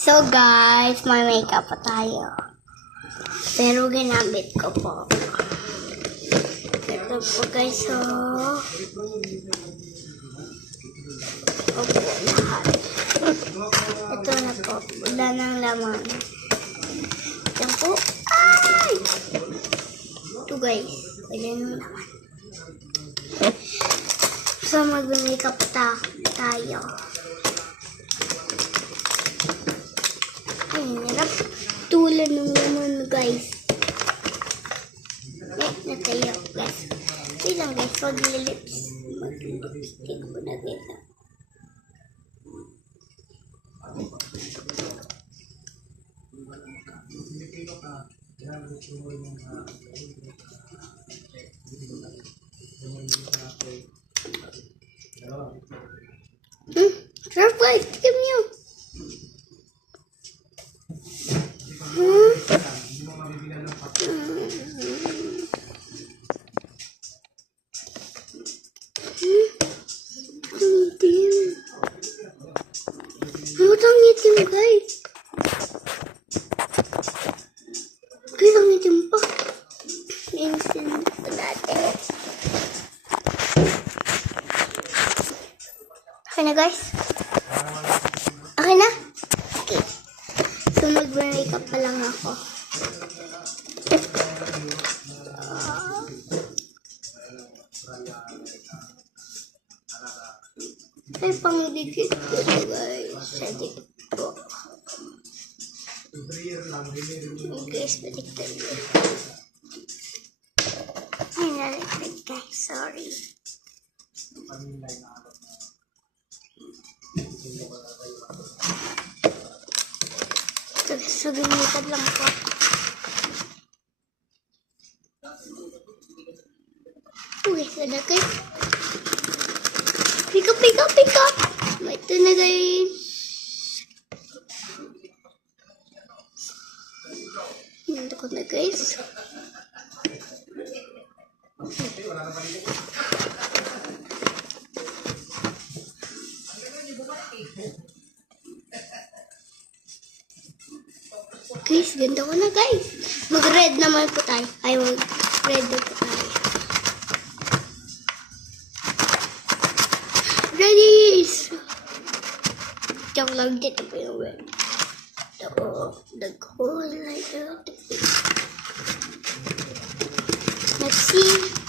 So guys, may makeup pa tayo. Pero ginamit ko po. Ito po guys, so. Opo, lahat. Ito na po. Wala ng laman. Yan po. Ay! Ito guys. Wala ng laman. So mag-makeup tayo. Ay, hirap. Tulad ng laman guys. Natayo guys. Wait lang guys. Mag-lipstick ko na guys. Surprise! Give me you. Ang itim guys. Guys, ang itim pa. Instant pa natin. Okay na guys? Okay na? Okay. So mag-makeup pa lang ako. Ay, pang-dikit ko ito guys. Sa dikit ko. Guys, baliktad ko. Ay, naliktad guys. Sorry. So, biniktad lang po. Uy, sada guys. Pick up! Ito na guys. Nandito ko na guys. Guys, ganda ko na guys. Mag-red naman po tayo. Ay, mag-red na po tayo. Ready! Joke lang, dito po yung red. Nag-hold like that. Let's see.